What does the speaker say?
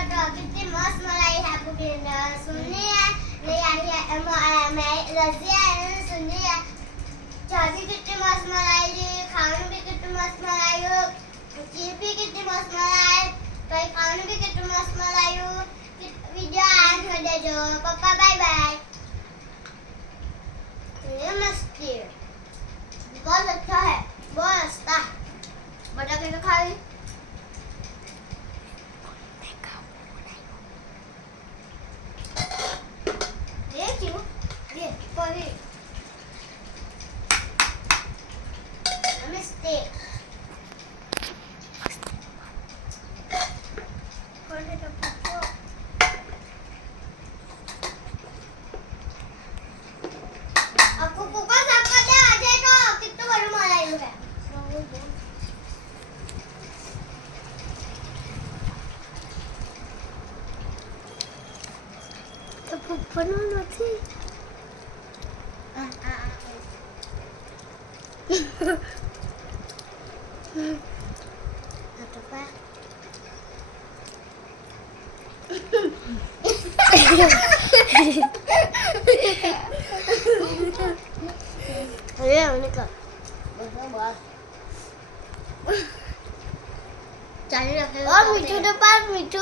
तो कितनी मस्त मलाई है आपकी सुननी है ले आई मैं रजिया है सुननी है चाबी कितनी मस्त मलाई है खाने भी कितनी मस्त मलाई हो चीज भी कितनी मस्त मलाई कई खाने भी कितनी मस्त मलाई हो वीडियो एंड कर दे जो पापा बाय बाय ये मस्ती बहुत अच्छा है बहुत अच्छा बड़ा करके खा ली आपको कुकर साफ करने आ जाएगा कितना बड़ा मलाई है तो पप्पाનો નથી પપ્પા અરે મને કા બસ ચાલી રાખે ઓ મીઠું તો પાસ મીઠું